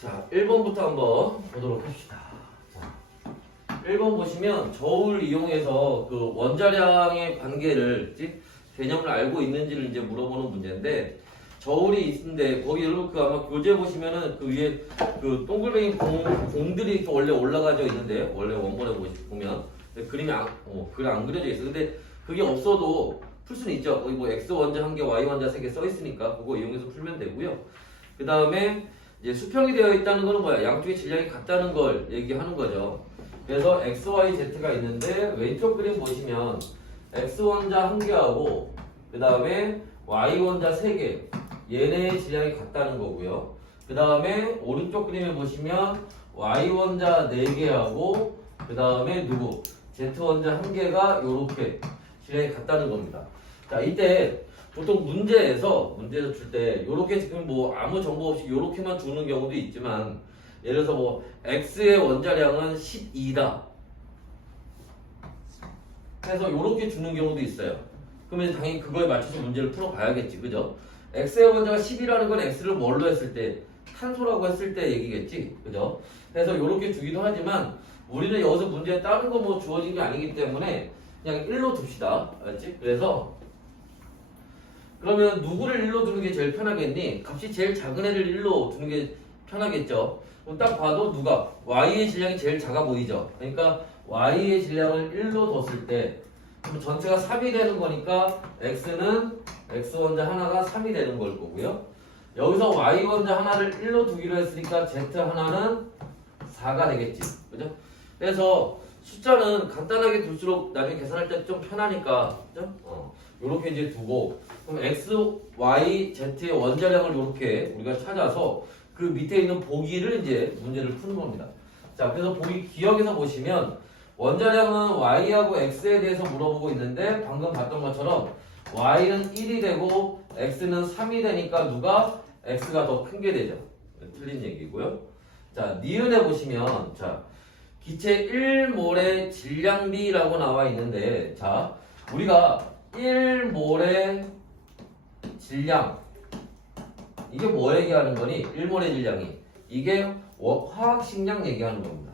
자, 1번부터 한번 보도록 합시다. 자, 1번 보시면 저울 이용해서 그 원자량의 관계를, 개념을 알고 있는지를 이제 물어보는 문제인데, 저울이 있는데 거기 여러분 그 아마 교재 보시면은 그 위에 그 동글뱅이 공들이 이렇게 원래 올라가져 있는데, 원래 원본에 보면 그림이 그림 안 그려져 있어. 근데 그게 없어도 풀 수는 있죠. 거기 뭐 x 원자 1개, y 원자 3개 써 있으니까 그거 이용해서 풀면 되고요. 그 다음에 이제 수평이 되어 있다는 거는 뭐야? 양쪽의 질량이 같다는 걸 얘기하는 거죠. 그래서 x, y, z가 있는데 왼쪽 그림 보시면 x 원자 1개하고 그 다음에 y 원자 3개, 얘네의 질량이 같다는 거고요. 그 다음에 오른쪽 그림에 보시면 y 원자 4개하고 그 다음에 누구? z 원자 1개가 요렇게 질량이 같다는 겁니다. 자, 이때 보통 문제에서 줄 때 요렇게 지금 뭐 아무 정보 없이 요렇게만 주는 경우도 있지만, 예를 들어서 뭐 x의 원자량은 12다 해서 요렇게 주는 경우도 있어요. 그러면 당연히 그거에 맞춰서 문제를 풀어봐야겠지, 그죠? x의 원자가 10이라는 건 x를 뭘로 했을 때, 탄소라고 했을 때 얘기겠지, 그죠? 그래서 요렇게 주기도 하지만 우리는 여기서 문제에 다른 거 뭐 주어진 게 아니기 때문에 그냥 1로 둡시다, 알았지? 그래서 그러면 누구를 1로 두는 게 제일 편하겠니? 값이 제일 작은 애를 1로 두는 게 편하겠죠. 그럼 딱 봐도 누가? y의 질량이 제일 작아 보이죠. 그러니까 y의 질량을 1로 뒀을 때 그럼 전체가 3이 되는 거니까 x는 x 원자 하나가 3이 되는 걸 거고요. 여기서 y 원자 하나를 1로 두기로 했으니까 z 하나는 4가 되겠지. 그죠? 그래서 숫자는 간단하게 둘수록 나중에 계산할 때 좀 편하니까, 그죠? 요렇게 이제 두고, 그럼 x, y, z의 원자량을 요렇게 우리가 찾아서 그 밑에 있는 보기를 이제 문제를 푸는 겁니다. 자, 그래서 보기 기억에서 보시면 원자량은 y하고 x에 대해서 물어보고 있는데, 방금 봤던 것처럼 y는 1이 되고 x는 3이 되니까 누가? x가 더 큰 게 되죠. 틀린 얘기고요. 자, 니은에 보시면, 자, 기체 1몰의 질량비라고 나와 있는데, 자, 우리가 1몰의 질량, 이게 뭐 얘기하는 거니? 1몰의 질량이 이게 화학식량 얘기하는 겁니다.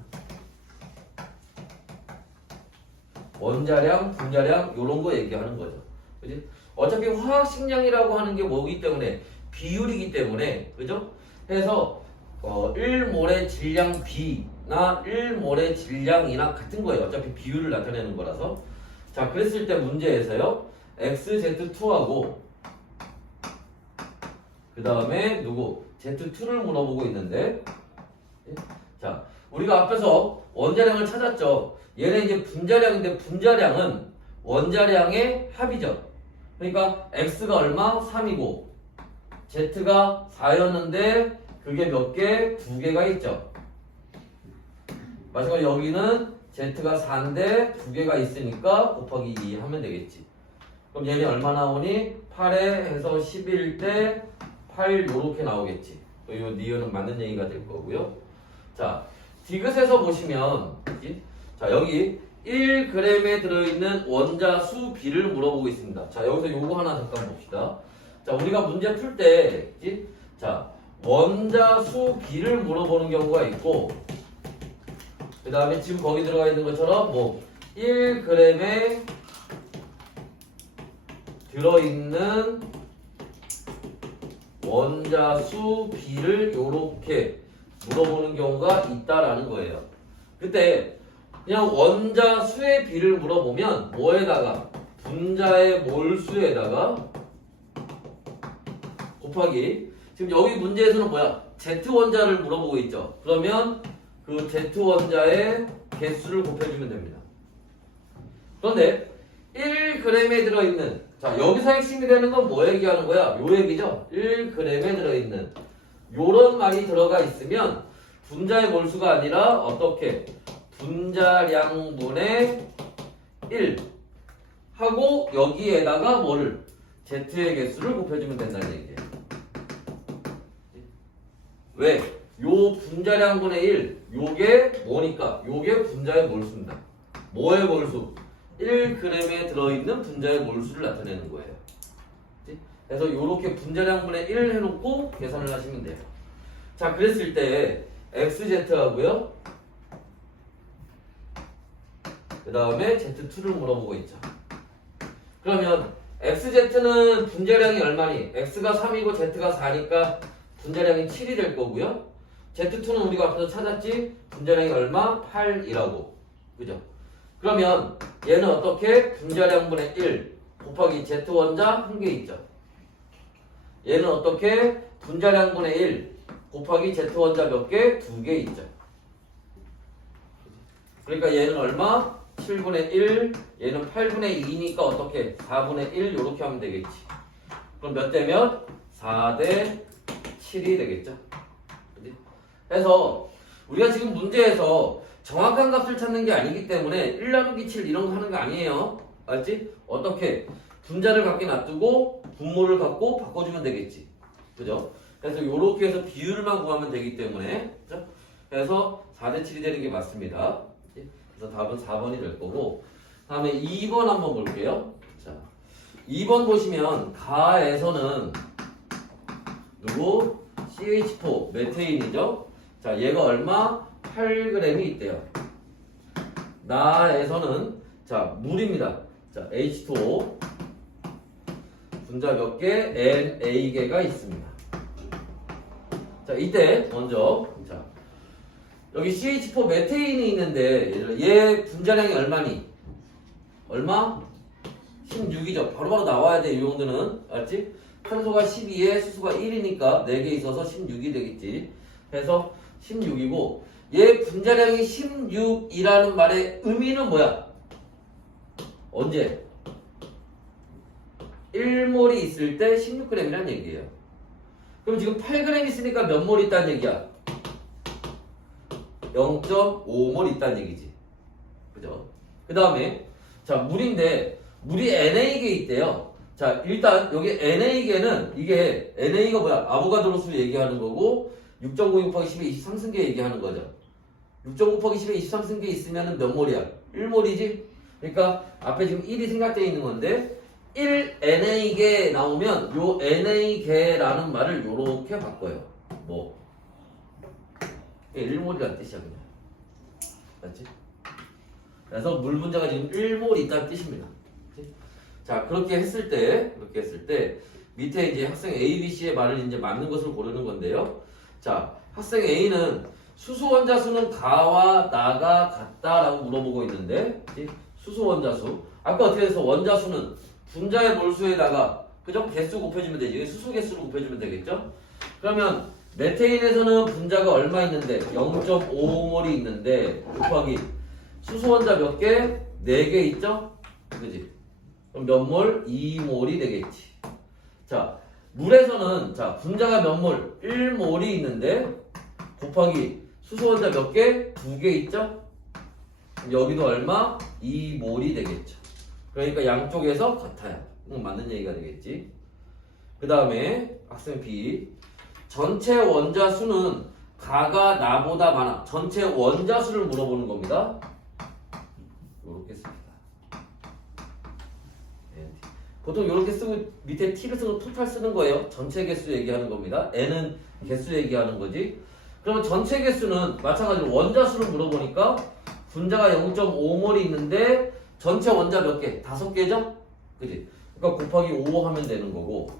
원자량, 분자량 요런 거 얘기하는 거죠. 그지? 어차피 화학식량이라고 하는 게 뭐기 때문에 비율이기 때문에, 그죠? 해서 1몰의 질량 B나 1몰의 질량이나 같은 거예요. 어차피 비율을 나타내는 거라서. 자, 그랬을 때 문제에서요, XZ2하고 그 다음에 누구? Z2를 물어보고 있는데, 자, 우리가 앞에서 원자량을 찾았죠. 얘는 이제 분자량인데, 분자량은 원자량의 합이죠. 그러니까 X가 얼마? 3이고 Z가 4였는데 그게 몇 개? 2개가 있죠. 마찬가지로 여기는 Z가 4인데 2개가 있으니까 곱하기 2 하면 되겠지. 그럼 얘는 얼마 나오니? 8에 해서 11대 8 요렇게 나오겠지. 이 니은은 맞는 얘기가 될 거고요. 자, 디귿에서 보시면, 자, 여기 1g에 들어있는 원자 수 비를 물어보고 있습니다. 자, 여기서 요거 하나 잠깐 봅시다. 자, 우리가 문제 풀 때, 자, 원자 수 비를 물어보는 경우가 있고, 그 다음에 지금 거기 들어가 있는 것처럼 뭐 1g에 들어있는 원자 수 비를 요렇게 물어보는 경우가 있다라는 거예요. 그때 그냥 원자 수의 비를 물어보면 뭐에다가? 분자의 몰수에다가 곱하기, 지금 여기 문제에서는 뭐야? Z원자를 물어보고 있죠. 그러면 그 Z원자의 개수를 곱해주면 됩니다. 그런데 1g에 들어있는, 자, 여기서 핵심이 되는 건 뭐 얘기하는 거야? 요 얘기죠. 1g에 들어있는 요런 말이 들어가 있으면 분자의 몰수가 아니라 어떻게? 분자량분의 1 하고 여기에다가 뭐를? Z의 개수를 곱해주면 된다는 얘기예요. 왜? 요 분자량분의 1, 요게 뭐니까? 요게 분자의 몰수입니다. 뭐의 몰수? 1g에 들어있는 분자의 몰수를 나타내는 거예요. 그래서 요렇게 분자량분의 1 해놓고 계산을 하시면 돼요. 자, 그랬을 때 XZ하고요. 그 다음에 Z2를 물어보고 있죠. 그러면 XZ는 분자량이 얼마니? X가 3이고 Z가 4니까 분자량이 7이 될 거고요. Z2는 우리가 앞에서 찾았지? 분자량이 얼마? 8이라고. 그죠? 그러면 얘는 어떻게? 분자량분의 1 곱하기 Z1자 1개 있죠. 얘는 어떻게? 분자량분의 1 곱하기 Z1자 몇 개? 2개 있죠. 그러니까 얘는 얼마? 7분의 1, 얘는 8분의 2니까 어떻게? 4분의 1 이렇게 하면 되겠지. 그럼 몇 대 몇? 4대 7이 되겠죠. 그래서 우리가 지금 문제에서 정확한 값을 찾는 게 아니기 때문에 1 나누기 7 이런 거 하는 거 아니에요. 알지? 어떻게? 분자를 갖게 놔두고 분모를 갖고 바꿔주면 되겠지. 그죠? 그래서 이렇게 해서 비율만 구하면 되기 때문에, 그죠? 그래서 4대 7이 되는 게 맞습니다. 그래서 답은 4번이 될 거고, 다음에 2번 한번 볼게요. 자, 2번 보시면 가에서는 누구? CH4 메테인이죠. 자, 얘가 얼마? 8g이 있대요. 나에서는 자, 물입니다. 자, H2O 분자 몇 개? NA개가 있습니다. 자, 이때 먼저 자, 여기 CH4 메테인이 있는데 얘 분자량이 얼마니? 얼마? 16이죠. 바로바로 나와야 돼. 이 정도는. 알지? 탄소가 12에 수소가 1이니까 4개 있어서 16이 되겠지. 그래서 16이고 얘 분자량이 16이라는 말의 의미는 뭐야? 언제? 1몰이 있을 때 16g이란 얘기예요. 그럼 지금 8g 있으니까 몇 몰 있다는 얘기야? 0.5몰 있다는 얘기지. 그죠? 그 다음에 자, 물인데 물이 NA개 있대요. 자, 일단 여기 NA개는 이게 NA가 뭐야? 아보가드로 수 얘기하는 거고 6.9 곱하기 10의 23승계 얘기하는 거죠. 6.9 곱하기 10의 23승계 있으면 몇 몰이야? 1몰이지? 그러니까 앞에 지금 1이 생략되어 있는 건데 1 NA개 나오면 요 NA개라는 말을 요렇게 바꿔요. 뭐? 1몰이라는 뜻이야 그냥. 맞지? 그래서 물 분자가 지금 1몰 있다는 뜻입니다. 그치? 자, 그렇게 했을 때 밑에 이제 학생 A, B, C의 말을 이제 맞는 것을 고르는 건데요. 자, 학생 A는 수소 원자 수는 가와 나가 같다라고 물어보고 있는데, 그치? 수소 원자 수. 아까 어떻게 해서 원자 수는 분자의 몰수에다가 그죠? 개수 곱해주면 되지. 수소 개수를 곱해주면 되겠죠? 그러면 메테인에서는 분자가 얼마 있는데 0.5몰이 있는데 곱하기 수소 원자 몇 개? 4개 있죠? 그지? 그럼 몇 몰? 2몰이 되겠지. 자, 물에서는 자, 분자가 몇 몰? 1몰이 있는데 곱하기 수소 원자 몇 개? 2개 있죠? 여기도 얼마? 2몰이 되겠죠. 그러니까 양쪽에서 같아요. 맞는 얘기가 되겠지. 그 다음에 학생 B 전체 원자 수는 가가 나보다 많아. 전체 원자 수를 물어보는 겁니다. 이렇게 씁니다. 보통 이렇게 쓰고 밑에 T를 쓰고 토탈 쓰는 거예요. 전체 개수 얘기하는 겁니다. N은 개수 얘기하는 거지. 그러면 전체 개수는 마찬가지로 원자 수를 물어보니까 분자가 0.5몰이 있는데 전체 원자 몇 개? 5개죠? 그지? 그러니까 곱하기 5 하면 되는 거고.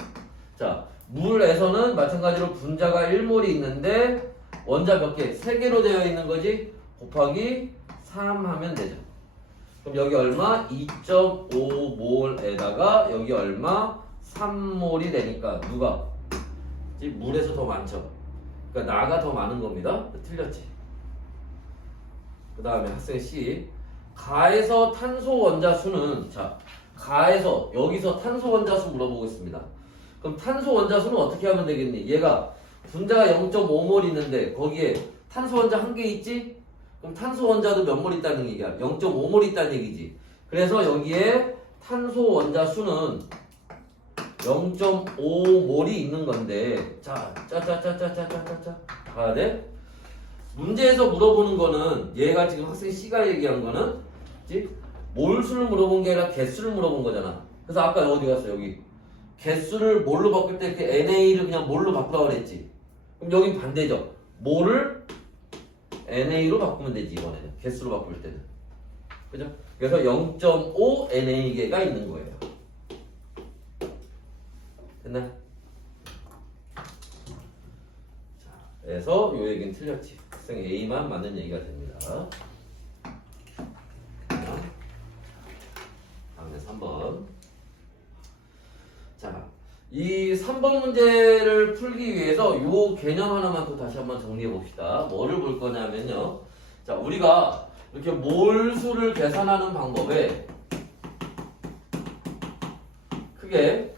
자, 물에서는 마찬가지로 분자가 1몰이 있는데 원자 몇 개? 3개로 되어 있는 거지? 곱하기 3 하면 되죠. 그럼 여기 얼마? 2.5몰에다가 여기 얼마? 3몰이 되니까 누가? 물에서 더 많죠. 그러니까 나가 더 많은 겁니다. 틀렸지. 그 다음에 학생 C 가에서 탄소 원자 수는 자, 가에서 여기서 탄소 원자 수 물어보고 있습니다. 그럼 탄소 원자 수는 어떻게 하면 되겠니? 얘가 분자가 0.5몰 있는데 거기에 탄소 원자 1개 있지? 그럼 탄소 원자도 몇 몰 있다는 얘기야? 0.5몰 있다는 얘기지. 그래서 여기에 탄소 원자 수는 0.5몰이 있는 건데 자, 짜짜짜짜짜짜짜 가야 돼? 문제에서 물어보는 거는 얘가 지금 학생 C가 얘기한 거는 그치? 몰수를 물어본 게 아니라 개수를 물어본 거잖아. 그래서 아까 어디 갔어? 여기 개수를 뭘로 바꿀 때 이렇게 NA를 그냥 뭘로 바꾸라고 그랬지? 그럼 여긴 반대죠. 몰을 NA로 바꾸면 되지 이번에는. 개수로 바꿀 때는. 그죠? 그래서 0.5 NA개가 있는 거예요. 됐나? 자, 그래서 요 얘기는 틀렸지. 학생 A만 맞는 얘기가 됩니다. 다음에 3번. 자, 이 3번 문제를 풀기 위해서 요 개념 하나만 또 다시 한번 정리해 봅시다. 뭐를 볼 거냐면요. 자, 우리가 이렇게 몰수를 계산하는 방법에 크게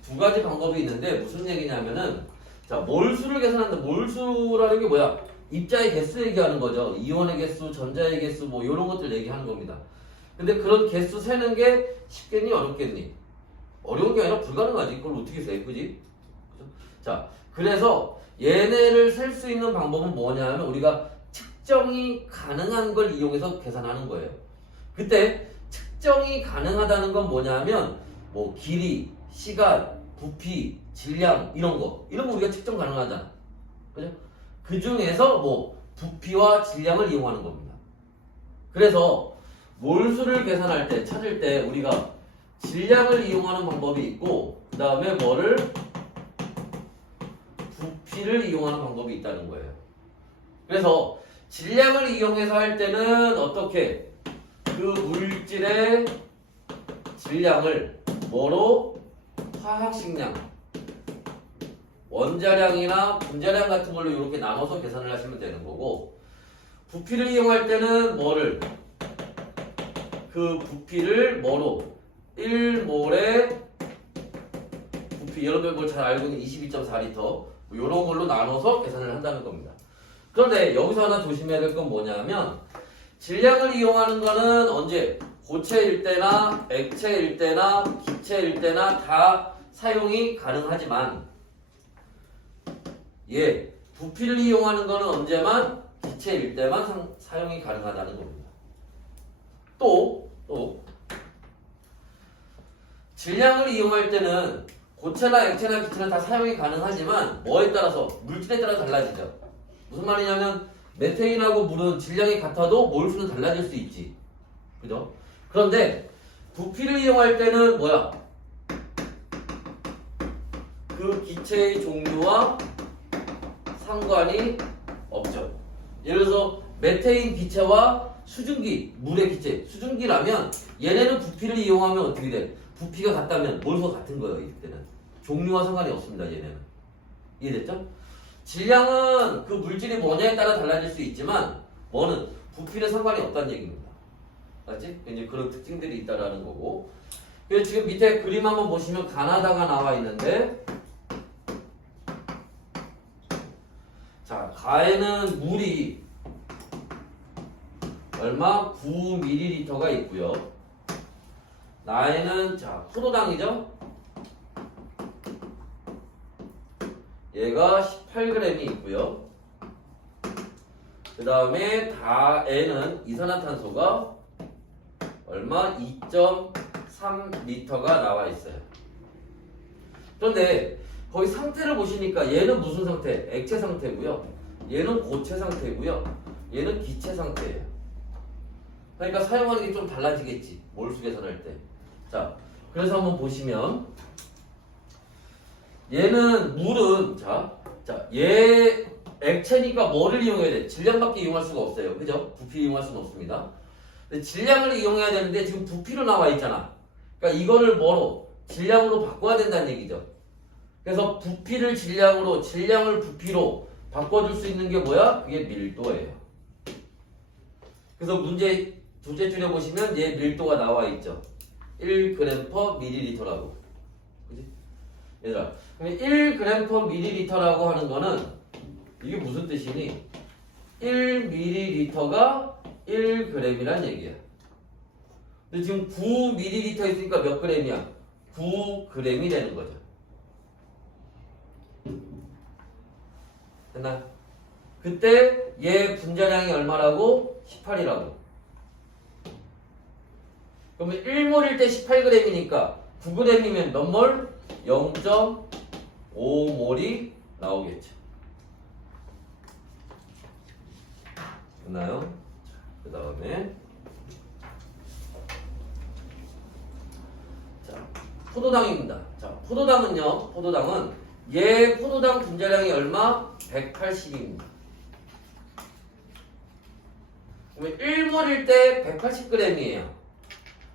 두 가지 방법이 있는데 무슨 얘기냐면은 자, 몰수를 계산하는데 몰수라는 게 뭐야? 입자의 개수 얘기하는 거죠. 이온의 개수, 전자의 개수 뭐 이런 것들 얘기하는 겁니다. 근데 그런 개수 세는 게 쉽겠니 어렵겠니? 어려운 게 아니라 불가능하지. 그걸 어떻게 세? 그지? 그죠? 자, 그래서 얘네를 셀 수 있는 방법은 뭐냐면 우리가 측정이 가능한 걸 이용해서 계산하는 거예요. 그때 측정이 가능하다는 건 뭐냐면 뭐 길이, 시간, 부피, 질량 이런 거 우리가 측정 가능하잖아. 그죠? 그 중에서 뭐 부피와 질량을 이용하는 겁니다. 그래서 몰수를 계산할 때 찾을 때 우리가 질량을 이용하는 방법이 있고 그 다음에 뭐를 부피를 이용하는 방법이 있다는 거예요. 그래서 질량을 이용해서 할 때는 어떻게 그 물질의 질량을 뭐로 화학식량 원자량이나 분자량 같은 걸로 이렇게 나눠서 계산을 하시면 되는 거고 부피를 이용할 때는 뭐를 그 부피를 뭐로 1몰의 부피 여러분들 뭘 잘 알고 있는 22.4L 뭐 이런 걸로 나눠서 계산을 한다는 겁니다. 그런데 여기서 하나 조심해야 될 건 뭐냐면 질량을 이용하는 거는 언제 고체일 때나 액체일 때나 기체일 때나 다 사용이 가능하지만 부피를 이용하는 거는 언제만 기체일 때만 사용이 가능하다는 겁니다. 또 질량을 이용할 때는 고체나 액체나 기체는 다 사용이 가능하지만 뭐에 따라서 물질에 따라 달라지죠. 무슨 말이냐면 메테인하고 물은 질량이 같아도 몰수는 달라질 수 있지. 그죠? 그런데 부피를 이용할 때는 뭐야? 그 기체의 종류와 상관이 없죠. 예를 들어서 메테인 기체와 수증기, 물의 기체, 수증기라면 얘네는 부피를 이용하면 어떻게 돼? 부피가 같다면 몰수가 같은 거예요. 이때는 종류와 상관이 없습니다. 얘네는 이해됐죠? 질량은 그 물질이 뭐냐에 따라 달라질 수 있지만 뭐는 부피는 상관이 없다는 얘기입니다. 맞지? 이제 그런 특징들이 있다라는 거고. 그래서 지금 밑에 그림 한번 보시면 가나다가 나와 있는데 자, 가에는 물이 얼마? 9ml가 있고요. 나에는 자, 포도당이죠? 얘가 18g이 있고요. 그 다음에 다에는 이산화탄소가 얼마? 2.3L가 나와 있어요. 그런데 거기 상태를 보시니까 얘는 무슨 상태? 액체 상태고요. 얘는 고체 상태고요. 얘는 기체 상태예요. 그러니까 사용하는 게 좀 달라지겠지. 몰수 계산할 때. 자, 그래서 한번 보시면 얘는 물은 얘 액체니까 뭐를 이용해야 돼? 질량밖에 이용할 수가 없어요. 그죠? 부피 이용할 수는 없습니다. 근데 질량을 이용해야 되는데 지금 부피로 나와 있잖아. 그러니까 이거를 뭐로? 질량으로 바꿔야 된다는 얘기죠. 그래서 부피를 질량으로, 질량을 부피로 바꿔줄 수 있는 게 뭐야? 그게 밀도예요. 그래서 문제 둘째 줄에 보시면 얘 밀도가 나와 있죠. 1g/ml라고. 그지? 얘들아, 1g/ml라고 하는 거는 이게 무슨 뜻이니? 1ml가 1g이란 얘기야. 근데 지금 9ml 있으니까 몇 g이야? 9g이 되는 거죠. 됐나? 그때 얘 분자량이 얼마라고? 18이라고. 그러면 1몰일 때 18g이니까 9g이면 몇 몰? 0.5몰이 나오겠죠. 됐나요? 그 다음에 자, 포도당입니다. 자, 포도당은 얘 포도당 분자량이 얼마? 180입니다. 그러면 1몰일 때 180g이에요.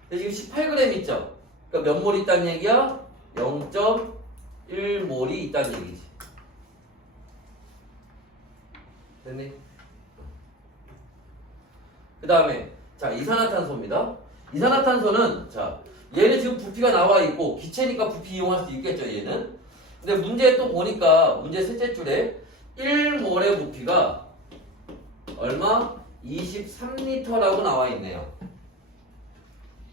근데 지금 18g 있죠? 그러니까 몇 몰 있다는 얘기야? 0.1몰이 있다는 얘기지. 됐니? 그 다음에 자, 이산화탄소입니다. 이산화탄소는 자, 얘는 지금 부피가 나와 있고 기체니까 부피 이용할 수 있겠죠, 얘는. 근데 문제 또 보니까 문제 셋째 줄에 1몰의 부피가 얼마? 23리터라고 나와 있네요.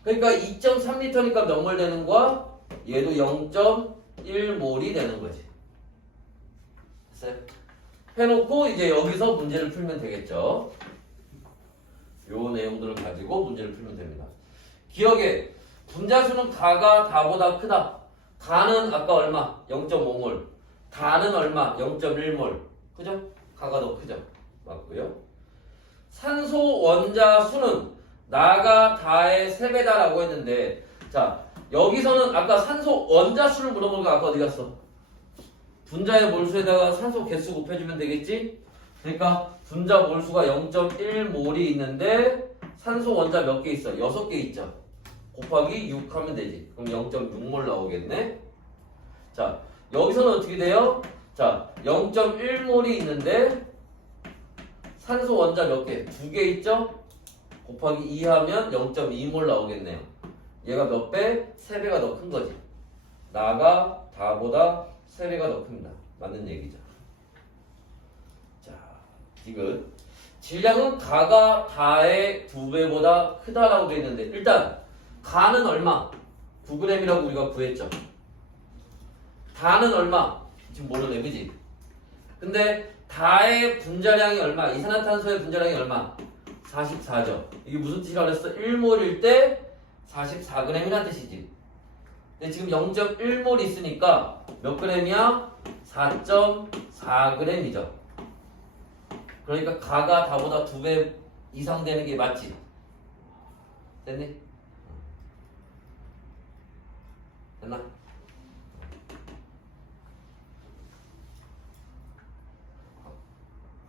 그러니까 2.3리터니까 몇 몰 되는 거야? 얘도 0.1몰이 되는 거지. 됐어요? 해놓고 이제 여기서 문제를 풀면 되겠죠. 요 내용들을 가지고 문제를 풀면 됩니다. 기억에 분자수는 가가 다보다 크다. 가는 아까 얼마? 0.5몰. 다는 얼마? 0.1몰. 그죠? 가가 더 크죠? 맞고요. 산소 원자 수는 나가 다의 3배다라고 했는데 자, 여기서는 아까 산소 원자 수를 물어보니까 아까 어디 갔어? 분자의 몰수에다가 산소 개수 곱해주면 되겠지? 그러니까 분자 몰수가 0.1몰이 있는데 산소 원자 몇 개 있어? 6개 있죠? 곱하기 6 하면 되지. 그럼 0.6몰 나오겠네? 자, 여기서는 어떻게 돼요? 자, 0.1몰이 있는데 산소 원자 몇 개? 2개 있죠? 곱하기 2 하면 0.2몰 나오겠네요. 얘가 몇 배? 3배가 더 큰 거지. 나가 다보다 3배가 더 큽니다. 맞는 얘기죠. 자, 지금 질량은 가가 다의 2배보다 크다라고 되어 있는데 일단 가는 얼마? 9g이라고 우리가 구했죠. 다는 얼마? 지금 모르네, 그지? 근데 다의 분자량이 얼마? 이산화탄소의 분자량이 얼마? 44죠. 이게 무슨 뜻이라고 그랬어? 1몰일 때 44g이라는 뜻이지. 근데 지금 0.1몰 있으니까 몇 g이야? 4.4g이죠. 그러니까 가가 다보다 2배 이상 되는 게 맞지? 됐니? 됐나?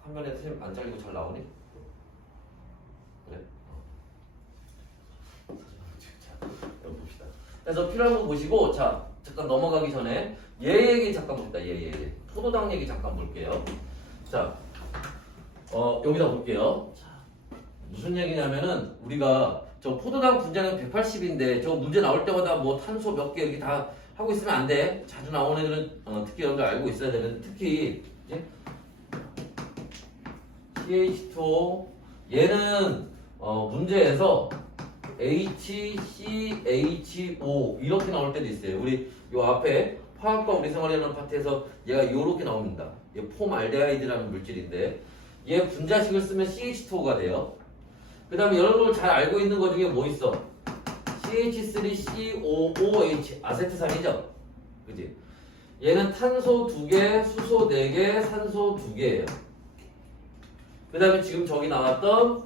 화면에 선생님 안 잘리고 잘 나오니? 그래? 여기 봅시다. 그래서 필요한 거 보시고 자, 잠깐 넘어가기 전에 얘 얘기 잠깐 봅시다. 얘. 포도당 얘기 잠깐 볼게요. 자, 여기다 볼게요. 자, 무슨 얘기냐면은 우리가 저 포도당 분자량 180인데 저 문제 나올 때마다 뭐 탄소 몇 개 이렇게 다 하고 있으면 안 돼. 자주 나오는 애들은 특히 이런 걸 알고 있어야 되는데 특히 CH2O 얘는 문제에서 HCHO 이렇게 나올 때도 있어요. 우리 요 앞에 화학과 우리 생활이라는 파트에서 얘가 이렇게 나옵니다. 얘 폼알데하이드라는 물질인데 얘 분자식을 쓰면 CH2O가 돼요. 그 다음에 여러분들 잘 알고 있는 것 중에 뭐 있어? CH3COOH 아세트산이죠? 그지? 얘는 탄소 2개, 수소 4개, 산소 2개예요. 그 다음에 지금 저기 나왔던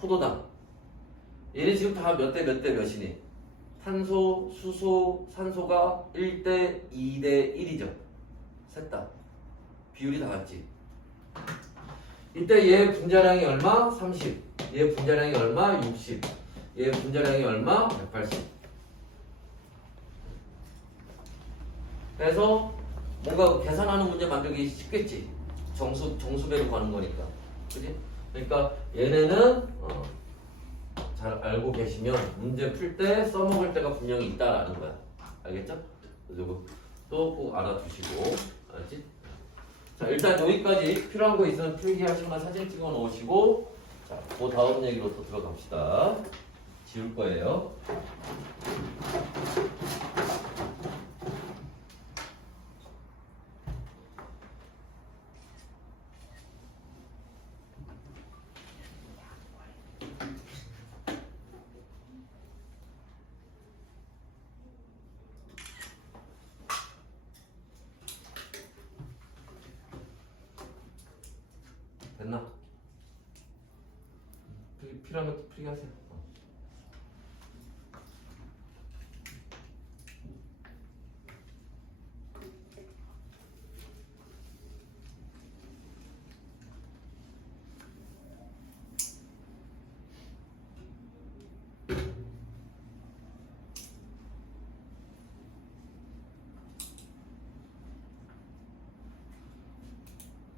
포도당 얘는 지금 다 몇 대 몇이니? 탄소, 수소, 산소가 1대 2대 1이죠. 셋 다. 비율이 다 같지. 이때 얘 분자량이 얼마? 30. 얘 분자량이 얼마? 60. 얘 분자량이 얼마? 180. 그래서 뭔가 계산하는 문제 만들기 쉽겠지. 정수배로 가는 거니까. 그지? 그러니까 얘네는 잘 알고 계시면 문제 풀 때 써먹을 때가 분명히 있다라는 거야. 알겠죠? 그리고 또 꼭 알아두시고. 알았지? 자, 일단 여기까지 필요한 거 있으면 필기하시거나 사진 찍어 놓으시고 자, 그 다음 얘기로 또 들어갑시다. 지울 거예요. 됐나? 필요한 것도 풀게 하세요.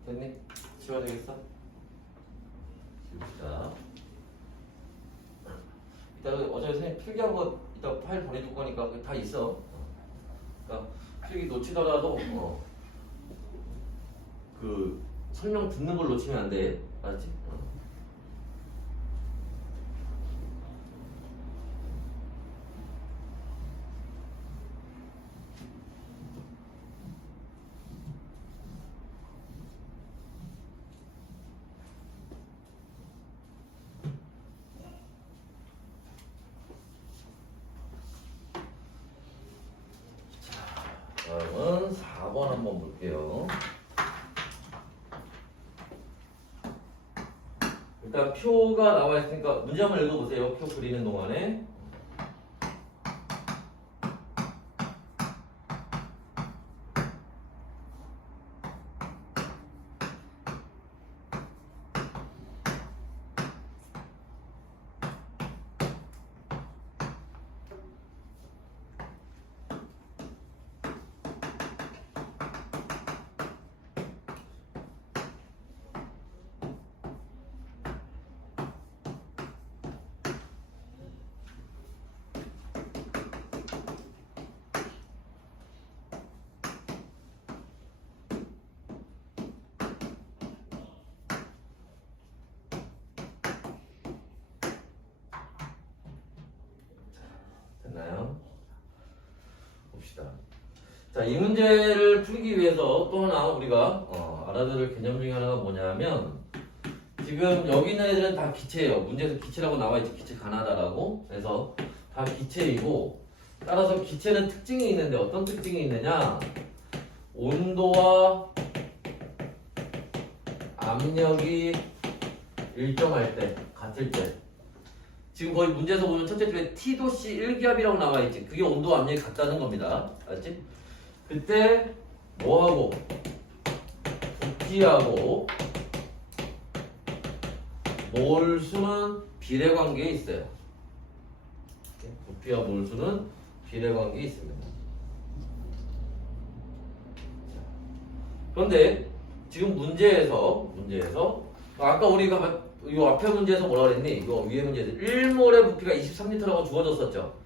됐니? 지워야 되겠어? 지웁시다. 이따 어제 선생님 필기한 거 이따 파일 보내줄 거니까 그게 다 있어. 그러니까 필기 놓치더라도 그 설명 듣는 걸 놓치면 안 돼. 알았지? 다음은 4번 한번 볼게요. 일단 표가 나와 있으니까 문제 한번 읽어보세요. 표 그리는 동안에. 됐나요? 봅시다. 자, 이 문제를 풀기 위해서 또 하나 우리가 알아둬야 될 개념 중에 하나가 뭐냐면 지금 여기 있는 애들은 다 기체예요. 문제에서 기체라고 나와있지. 기체 가나다라고. 그래서 다 기체이고 따라서 기체는 특징이 있는데 어떤 특징이 있느냐, 온도와 압력이 일정할 때, 같을 때, 지금 거의 문제에서 보면 첫째 줄에 T도씨 1기압이라고 나와있지. 그게 온도 압력이 같다는 겁니다. 알았지? 그때 뭐하고 부피하고 몰수는 비례관계에 있어요. 부피와 몰수는 비례관계에 있습니다. 그런데 지금 문제에서 아까 우리가 이 앞에 문제에서 뭐라 그랬니? 이거 위에 문제에서 1몰의 부피가 23리터라고 주어졌었죠.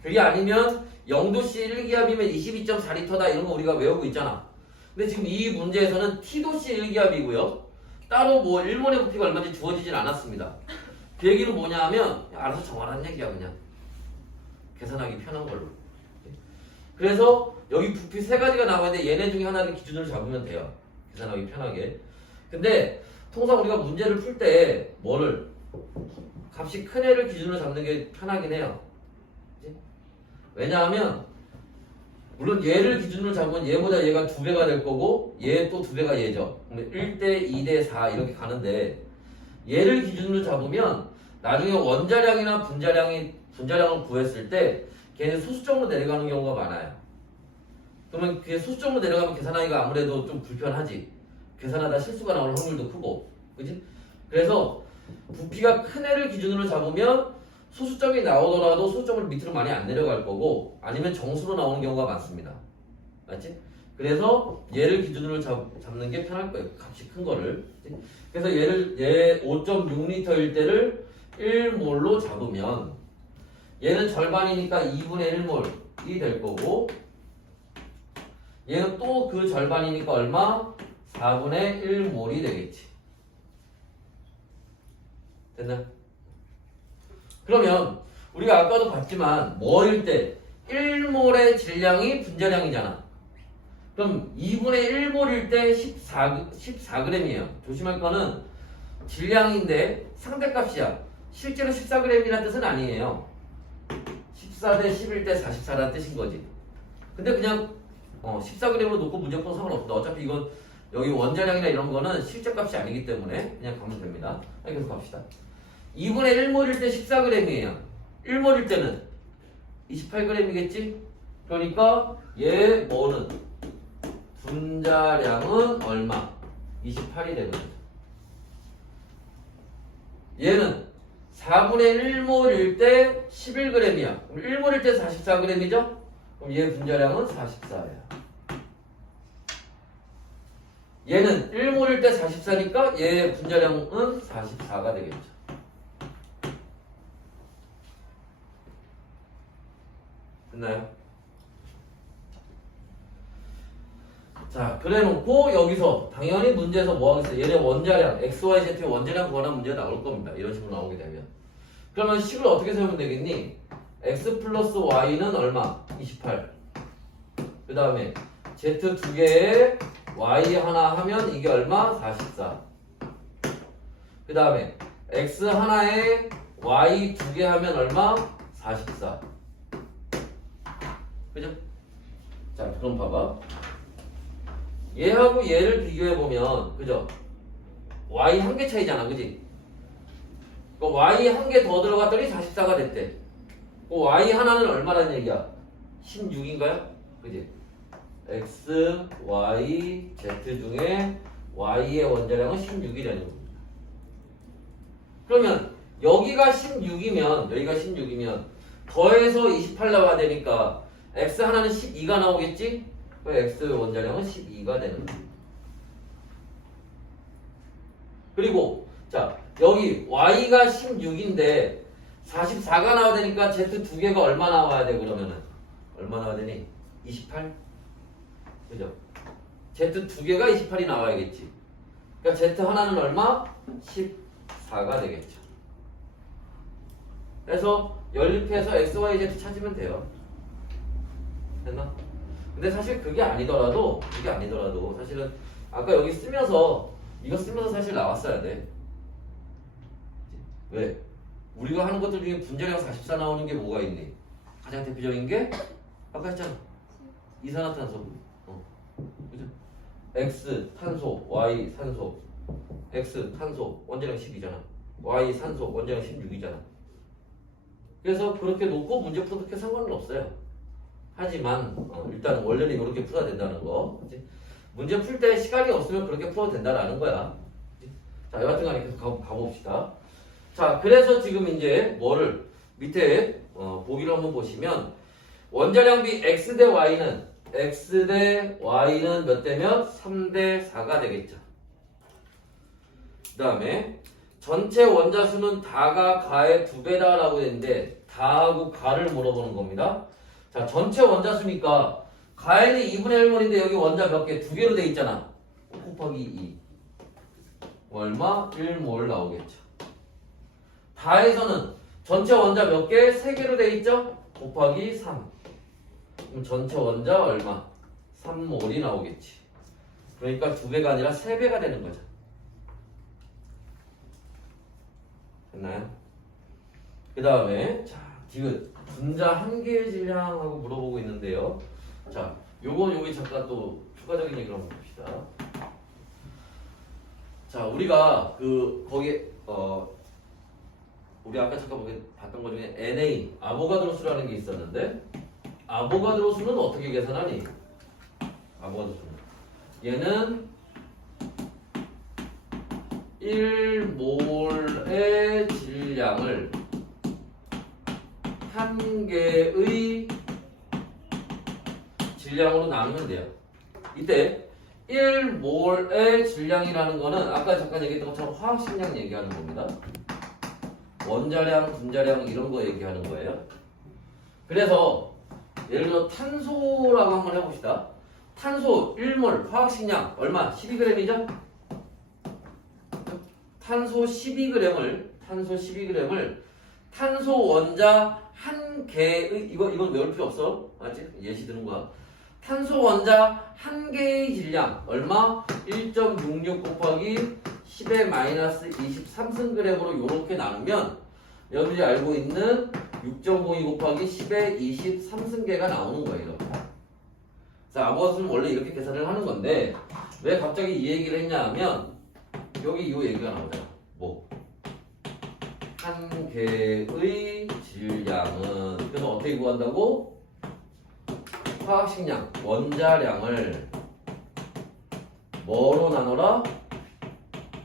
그게 아니면 0도씨 1기압이면 22.4리터다 이런 거 우리가 외우고 있잖아. 근데 지금 이 문제에서는 T도씨 1기압이고요. 따로 뭐 1몰의 부피가 얼마인지 주어지진 않았습니다. 그 얘기는 뭐냐 하면 알아서 정하라는 얘기야. 그냥 계산하기 편한 걸로. 그래서 여기 부피 세 가지가 나와있는데 얘네 중에 하나를 기준으로 잡으면 돼요. 계산하기 편하게. 근데 통상 우리가 문제를 풀 때 뭐를 값이 큰 애를 기준으로 잡는 게 편하긴 해요. 그치? 왜냐하면 물론 얘를 기준으로 잡으면 얘보다 얘가 2배가 될 거고 얘 또 2배가 얘죠. 그러면 1대 2대 4 이렇게 가는데 얘를 기준으로 잡으면 나중에 원자량이나 분자량을 구했을 때 걔는 소수점으로 내려가는 경우가 많아요. 그러면 그게 소수점으로 내려가면 계산하기가 아무래도 좀 불편하지. 계산하다 실수가 나올 확률도 크고, 그지? 그래서 부피가 큰 애를 기준으로 잡으면 소수점이 나오더라도 소수점을 밑으로 많이 안 내려갈 거고, 아니면 정수로 나오는 경우가 많습니다. 맞지? 그래서 얘를 기준으로 잡는 게 편할 거예요. 값이 큰 거를. 그치? 그래서 얘 5.6L일 때를 1몰로 잡으면 얘는 절반이니까 2분의 1몰이 될 거고, 얘는 또 그 절반이니까 얼마? 4분의 1몰이 되겠지. 됐나? 그러면 우리가 아까도 봤지만 뭐일 때 1몰의 질량이 분자량이잖아. 그럼 2분의 1몰일 때 14g이에요. 조심할 거는 질량인데 상대값이야. 실제로 14g이라는 뜻은 아니에요. 14대 11대 44라는 뜻인 거지. 근데 그냥 14g으로 놓고 문제 푸는 상관없어. 어차피 이건 여기 원자량이나 이런 거는 실제값이 아니기 때문에 그냥 가면 됩니다. 계속 갑시다. 2분의 1몰일 때 14g이에요. 1몰일 때는 28g이겠지? 그러니까 얘 뭐는 분자량은 얼마? 28이 되는 거죠. 얘는 4분의 1몰일 때 11g이야. 그럼 1몰일 때 44g이죠? 그럼 얘 분자량은 44예요. 얘는 1몰일 때 44니까 얘 분자량은 44가 되겠죠. 됐나요? 자, 그래 놓고 여기서 당연히 문제에서 뭐 하겠어요? 얘네 원자량, XYZ의 원자량 구하는 문제가 나올 겁니다. 이런 식으로 나오게 되면. 그러면 식을 어떻게 세우면 되겠니? X 플러스 Y는 얼마? 28. 그 다음에 Z 두 개에 Y 하나 하면 이게 얼마? 44. 그 다음에 X 하나에 Y 두 개 하면 얼마? 44. 그죠? 자, 그럼 봐봐. 얘하고 얘를 비교해보면, 그죠? Y 한 개 차이잖아, 그지? 그 Y 한 개 더 들어갔더니 44가 됐대. 그 Y 하나는 얼마라는 얘기야? 16인가요? 그지? X, Y, Z 중에 Y의 원자량은 16이라는 겁니다. 그러면 여기가 16이면 더해서 28 나와야 되니까 X 하나는 12가 나오겠지? 그 X의 원자량은 12가 되는 거예요. 그리고 자 여기 Y가 16인데 44가 나와야 되니까 Z 두 개가 얼마 나와야 돼 그러면은? 얼마 나와야 되니? 28? 그죠? Z 두 개가 28이 나와야겠지. 그러니까 Z 하나는 얼마? 14가 되겠죠. 그래서 연립해서 XYZ 찾으면 돼요. 됐나? 근데 사실 그게 아니더라도 사실은 아까 여기 쓰면서 이거 쓰면서 사실 나왔어야 돼. 왜? 우리가 하는 것들 중에 분자량 44 나오는 게 뭐가 있니? 가장 대표적인 게 아까 했잖아. 이산화탄소. 그죠? X 탄소, Y 산소. X 탄소 원자량 10이잖아. Y 산소 원자량 16이잖아. 그래서 그렇게 놓고 문제 풀어도 게 상관은 없어요. 하지만 일단 원래는 이렇게 풀어야 된다는 거. 그치? 문제 풀 때 시간이 없으면 그렇게 풀어도 된다라는 거야. 그치? 자, 여하튼간에 계속 가봅시다. 자, 그래서 지금 이제 뭐를 밑에 보기를 한번 보시면 원자량비 X 대 Y는 몇 대면 3대 4가 되겠죠. 그 다음에 전체 원자수는 다가 가의 2배다 라고 했는데 다하고 가를 물어보는 겁니다. 자, 전체 원자수니까 가에는 2분의 1몰인데 여기 원자 몇 개? 2개로 돼 있잖아. 곱하기 2 얼마? 1몰 나오겠죠. 다에서는 전체 원자 몇 개? 3개로 돼 있죠? 곱하기 3 그럼 전체 원자 얼마? 3몰이 나오겠지. 그러니까 2배가 아니라 3배가 되는 거죠. 됐나요? 그 다음에 자, 지금 분자 한 개의 질량하고 물어보고 있는데요. 자, 여기 잠깐 또 추가적인 얘기를 한번 봅시다. 자, 우리가 거기 우리 아까 잠깐 봤던 것 중에 NA 아보가드로 수라는 게 있었는데 아보가드로 수는 어떻게 계산하니? 아보가드로 수는 얘는 1몰의 질량을 한 개의 질량으로 나누면 돼요. 이때 1몰의 질량이라는 거는 아까 잠깐 얘기했던 것처럼 화학식량 얘기하는 겁니다. 원자량, 분자량 이런 거 얘기하는 거예요. 그래서 예를 들어 탄소라고 한번 해봅시다. 탄소 1몰 화학식량 얼마? 12g이죠? 탄소 12g을 탄소 원자 한 개의 이건 외울 필요 없어. 맞지? 예시 드는 거야. 탄소 원자 한 개의 질량 얼마? 1.66 곱하기 10의 마이너스 23승g으로 이렇게 나누면 여러분이 알고 있는 6.02 곱하기 10의 23승계가 나오는 거예요. 자, 아보가드로는 원래 이렇게 계산을 하는 건데 왜 갑자기 이 얘기를 했냐 하면 여기 이 얘기가 나오잖아. 뭐? 한 개의 질량은 그래서 어떻게 구한다고? 화학식량, 원자량을 뭐로 나눠라?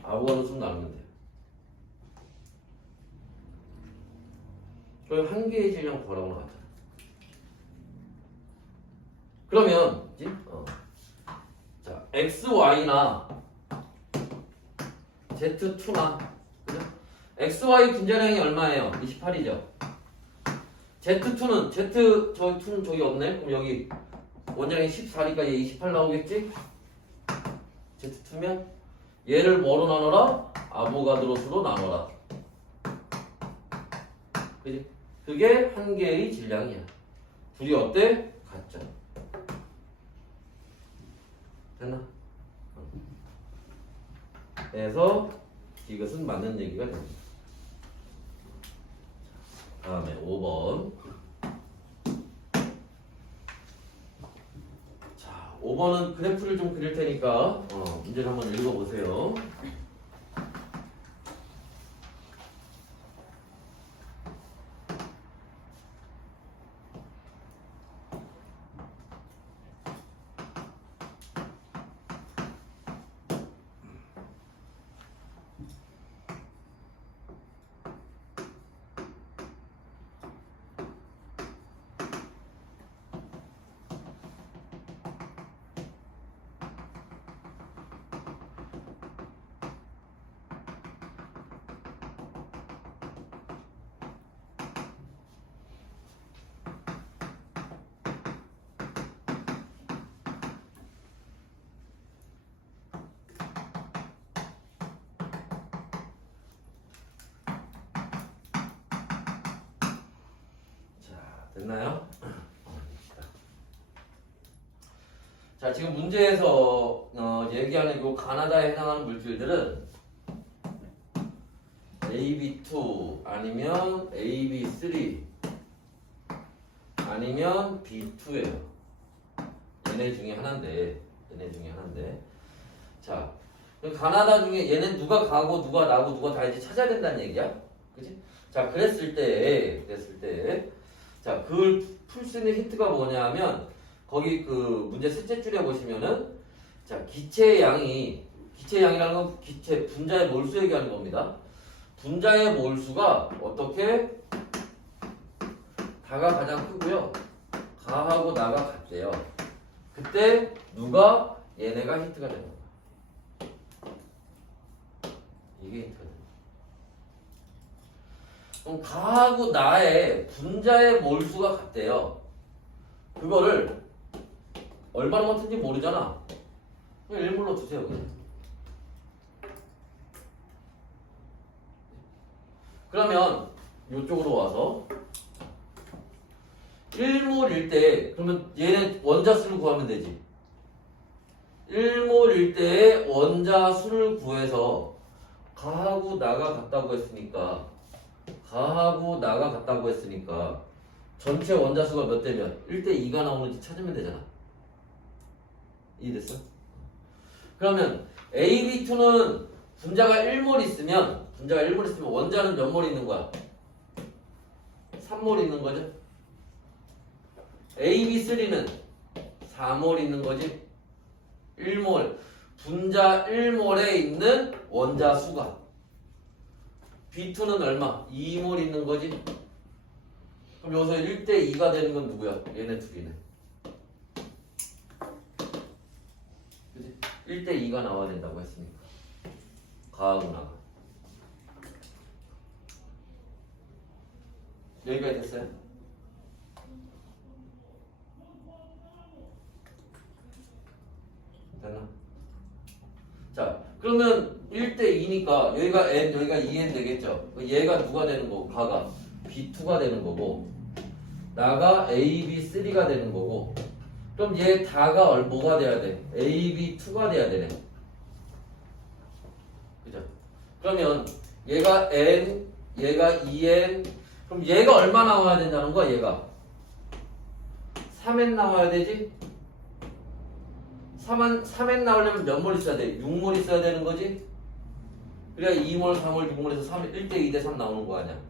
아보가드로 수 나누면 돼. 그럼 한 개의 질량 구하라고 나왔잖아. 그러면 자, XY나 Z2나 그죠? XY 분자량이 얼마예요? 28이죠. Z2는 저기 없네? 그럼 여기 원자량이 14니까 얘 28 나오겠지? Z2면 얘를 뭐로 나눠라? 아보가드로 수로 나눠라. 그지? 그게 한 개의 질량이야. 둘이 어때? 같죠. 됐나? 그래서 이것은 맞는 얘기가 됩니다. 다음에 5번. 자, 5번은 그래프를 좀 그릴 테니까 문제를 한번 읽어보세요. 됐나요? 자, 지금 문제에서 얘기하는 이 가나다에 해당하는 물질들은 AB2 아니면 AB3 아니면 B2예요. 얘네 중에 하나인데 자, 가나다 중에 얘는 누가 가고 누가 나고 누가 다인지 찾아야 된다는 얘기야. 그치? 자, 그랬을 때 자, 그걸 풀 수 있는 힌트가 뭐냐면 거기 그 문제 셋째 줄에 보시면은 자, 기체의 양이라는 건 기체 분자의 몰수 얘기하는 겁니다. 분자의 몰수가 어떻게 다가 가장 크고요. 가하고 나가 같대요. 그때 누가 얘네가 힌트가 되는 거야. 이게 힌트가 됩니다. 그럼 가하고 나의 분자의 몰수가 같대요. 그거를 얼마나 같은지 모르잖아. 그냥 1몰로 주세요. 그냥. 그러면 이쪽으로 와서 1몰일 때 그러면 얘는 원자수를 구하면 되지. 1몰일 때의 원자수를 구해서 가하고 나가 같다고 했으니까 전체 원자수가 몇 대면 1대 2가 나오는지 찾으면 되잖아. 이해됐어? 그러면 AB2는 분자가 1몰 있으면 원자는 몇 몰 있는 거야? 3몰 있는 거죠? AB3는 4몰 있는 거지? 1몰. 분자 1몰에 있는 원자 수가. B2는 얼마? 2몰 있는 거지? 그럼 여기서 1대 2가 되는 건 누구야? 얘네 둘이네. 그치? 1대 2가 나와야 된다고 했으니까. 가하고 나가. 여기까지 됐어요? 됐나? 자, 그러면 1대 2니까 여기가 n, 여기가 2n 되겠죠? 얘가 누가 되는 거고? 가가 B2가 되는 거고 나가 AB3가 되는 거고 그럼 얘 다가 뭐가 돼야 돼? AB2가 돼야 되네. 그죠? 그러면 얘가 n, 얘가 2n 그럼 얘가 얼마 나와야 된다는 거야? 얘가 3n 나와야 되지? 3엔 나오려면 몇 몰 있어야 돼? 6몰 있어야 되는 거지? 그래야 2몰, 4몰, 6몰에서 1대 2대 3 나오는 거 아니야.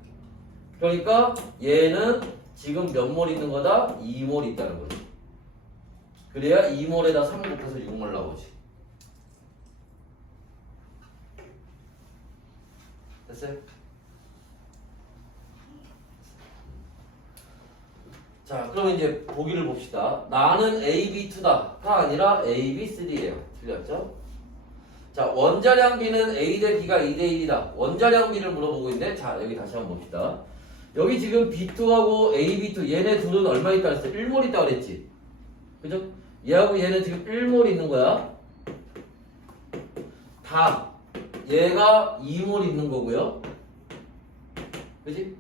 그러니까 얘는 지금 몇 몰 있는 거다? 2몰 있다는 거지. 그래야 2몰에다 3 곱해서 6몰 나오지. 됐어요? 자, 그럼 이제 보기를 봅시다. 나는 AB2다가 아니라 AB3예요. 틀렸죠? 자, 원자량 B는 A 대 B가 2대 1이다. 원자량 B를 물어보고 있는데, 자, 여기 다시 한번 봅시다. 여기 지금 B2하고 AB2, 얘네 둘은 얼마 있다 그랬어? 1몰 있다 그랬지? 그죠? 얘하고 얘는 지금 1몰 있는 거야. 다 얘가 2몰 있는 거고요. 그지?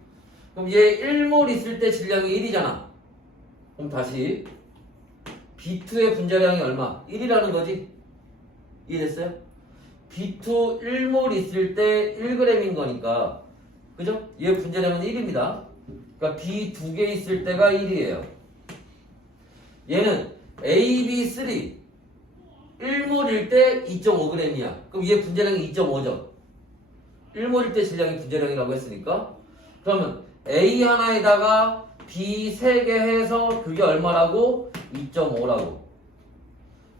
그럼 얘 1몰 있을 때 질량이 1이잖아. 그럼 다시 B2의 분자량이 얼마? 1이라는 거지? 이해됐어요? B2 1몰 있을 때 1g인 거니까, 그죠? 얘 분자량은 1입니다. 그러니까 B 2개 있을 때가 1이에요. 얘는 AB3 1몰일 때 2.5g이야. 그럼 얘 분자량이 2.5죠. 1몰일 때 질량이 분자량이라고 했으니까, 그러면 A 하나에다가 B 3개 해서 그게 얼마라고? 2.5라고.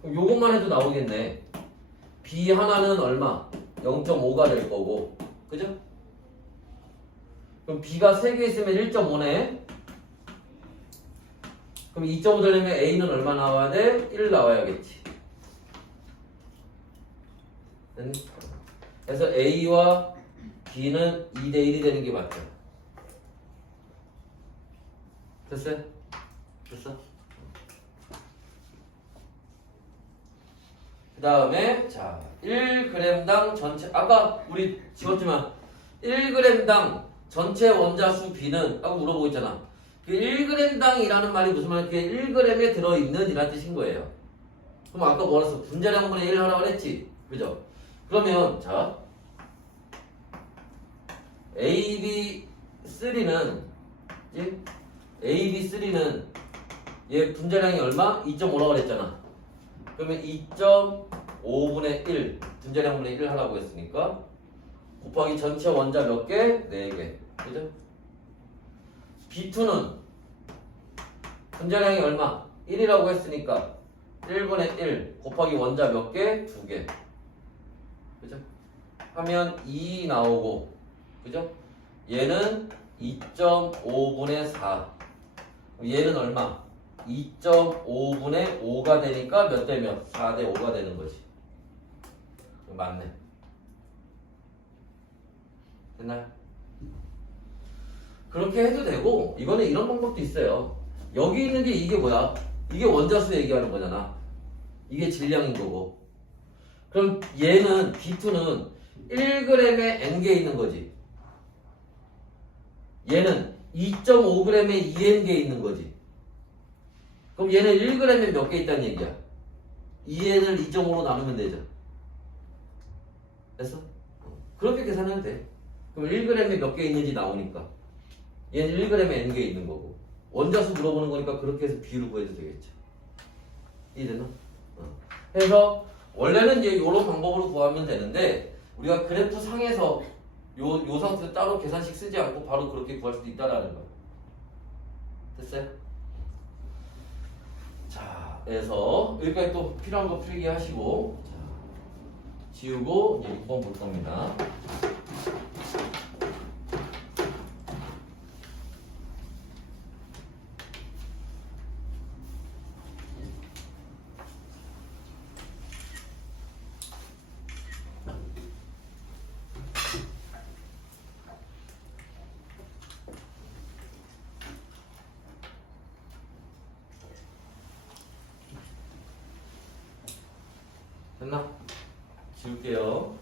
그럼 요것만 해도 나오겠네. B 하나는 얼마? 0.5가 될 거고, 그죠? 그럼 B가 3개 있으면 1.5네. 그럼 2.5 되려면 A는 얼마 나와야 돼? 1 나와야겠지. 그래서 A와 B는 2대 1이 되는 게 맞죠? 됐어요? 됐어? 그 다음에 자 1g당 전체, 아까 우리 지웠지만 1g당 전체 원자수 B는 아까 물어보고 있잖아. 그 1g당이라는 말이 무슨 말이야? 그게 1g에 들어있는 이란 뜻인 거예요. 그럼 아까 뭐랬어? 분자량분의 1 하라고 했지? 그죠? 그러면 자 AB3는 AB3는 얘 분자량이 얼마? 2.5라고 그랬잖아. 그러면 2.5분의 1 분자량분의 1 하라고 했으니까 곱하기 전체 원자 몇 개? 4개. 그죠? B2는 분자량이 얼마? 1이라고 했으니까 1분의 1 곱하기 원자 몇 개? 2개. 그죠? 하면 2 나오고, 그죠? 얘는 2.5분의 4. 얘는 얼마? 2.5분의 5가 되니까 몇 대 몇? 4대 5가 되는 거지. 맞네. 됐나요? 그렇게 해도 되고, 이거는 이런 방법도 있어요. 여기 있는 게 이게 뭐야? 이게 원자수 얘기하는 거잖아. 이게 질량인 거고. 그럼 얘는 B2는 1g에 n개 있는 거지. 얘는 2.5g에 2n개 있는 거지. 그럼 얘는 1g에 몇 개 있다는 얘기야? 2n을 2.5로 나누면 되죠. 됐어? 그렇게 계산하면 돼. 그럼 1g에 몇 개 있는지 나오니까. 얘는 1g에 n개 있는 거고. 원자수 물어보는 거니까 그렇게 해서 비율을 구해도 되겠죠. 이해되나? 그래서 원래는 이제 이런 방법으로 구하면 되는데 우리가 그래프 상에서 요 상태로 따로 계산식 쓰지 않고 바로 그렇게 구할 수도 있다라는 거예요. 됐어요? 자, 그래서 여기까지 또 필요한 거 필기 하시고, 자, 지우고 이제 6번 볼 겁니다. 됐나? 지울게요.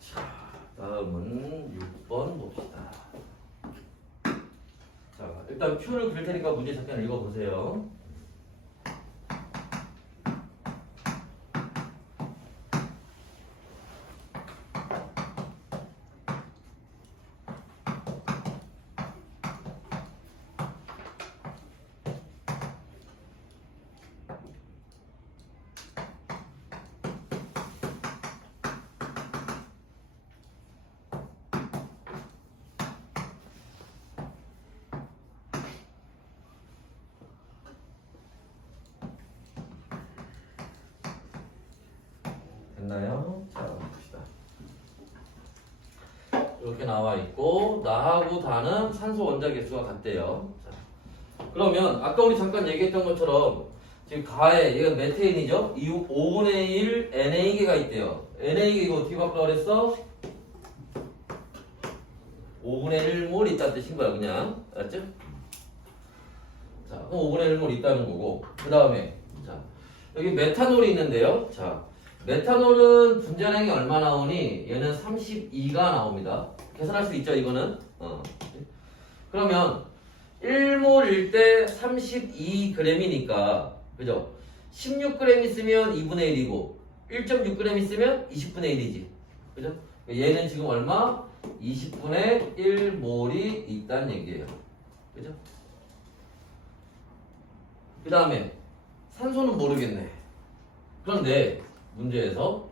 자, 다음은 6번 봅시다. 일단 Q를 그릴 테니까 문제 잠깐 읽어보세요. 됐나요? 자, 봅시다. 이렇게 나와 있고 나하고 다는 산소 원자 개수가 같대요. 자, 그러면 아까 우리 잠깐 얘기했던 것처럼 지금 가에 얘가 메테인이죠? 이 5분의 1 NA개가 있대요. NA개 이거 어떻게 바꾸라 그랬어? 5분의 1몰 있다는 뜻인 거야 그냥. 알았죠? 자, 그럼 5분의 1몰 있다는 거고 그 다음에 자 여기 메탄올이 있는데요. 자 메탄올은 분자량이 얼마 나오니? 얘는 32가 나옵니다. 계산할 수 있죠, 이거는? 그러면 1몰일 때 32g이니까, 그죠? 16g 있으면 2분의 1이고, 1.6g 있으면 20분의 1이지. 그죠? 얘는 지금 얼마? 20분의 1몰이 있다는 얘기예요. 그죠? 그 다음에 산소는 모르겠네. 그런데 문제에서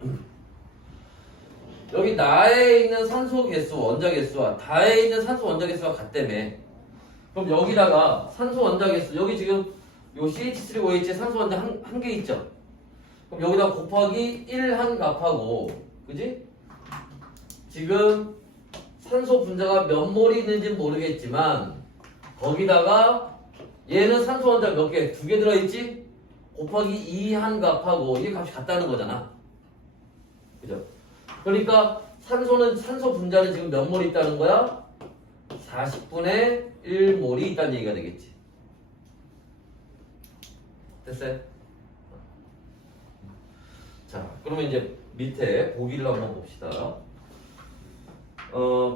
여기 나에 있는 산소 개수 원자 개수와 다에 있는 산소 원자 개수가 같다며. 그럼 여기다가 산소 원자 개수 여기 지금 요 CH3OH에 산소 원자 한 개 있죠. 그럼 여기다 곱하기 1 한 값하고 그지? 지금 산소 분자가 몇 몰이 있는지 모르겠지만 거기다가 얘는 산소 원자 몇 개? 2개 들어있지? 곱하기 2 한 값하고 이 값이 같다는 거잖아. 그죠? 그러니까 산소 분자는 지금 몇 몰이 있다는 거야? 40분의 1몰이 있다는 얘기가 되겠지. 됐어요? 자, 그러면 이제 밑에 보기를 한번 봅시다.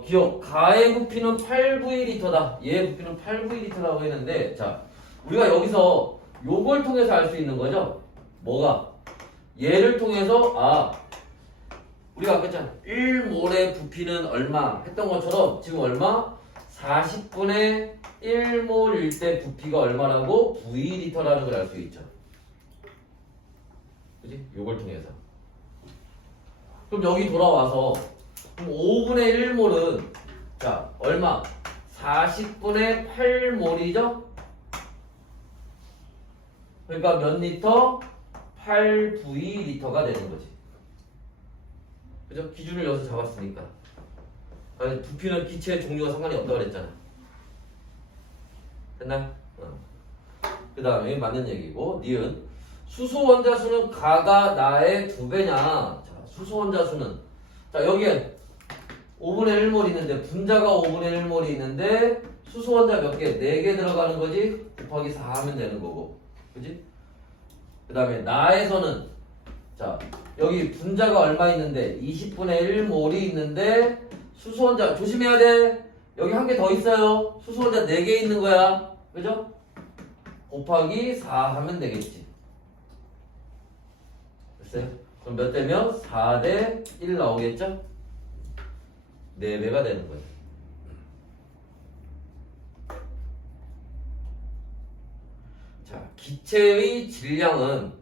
기억, 가의 부피는 8V리터다. 얘의 부피는 8V리터라고 했는데, 자, 우리가 여기서 요걸 통해서 알 수 있는 거죠? 뭐가? 얘를 통해서, 우리가 아까 했잖아. 1몰의 부피는 얼마 했던 것처럼 지금 얼마? 40분의 1몰일 때 부피가 얼마라고? V리터라는 걸 알 수 있죠. 그지? 요걸 통해서. 그럼 여기 돌아와서 그럼 5분의 1몰은 자 얼마? 40분의 8몰이죠? 그러니까 몇 리터? 8V리터가 되는 거지. 그죠? 기준을 여기서 잡았으니까. 아니, 부피는 기체의 종류와 상관이 없다고 그랬잖아. 됐나? 그 다음에 맞는 얘기고 니은 수소 원자 수는 가가 나의 2배냐. 자, 수소 원자 수는 자 여기에 5분의 1몰 있는데 분자가 5분의 1몰이 있는데 수소 원자 몇 개? 4개 들어가는 거지. 곱하기 4 하면 되는 거고. 그지? 그 다음에 나에서는 자 여기 분자가 얼마 있는데 20분의 1몰이 있는데 수소 원자 조심해야 돼. 여기 한 개 더 있어요. 수소 원자 4개 있는 거야. 그죠? 곱하기 4 하면 되겠지. 됐어요? 그럼 몇 대면? 4대 1 나오겠죠? 4배가 되는 거예요. 자, 기체의 질량은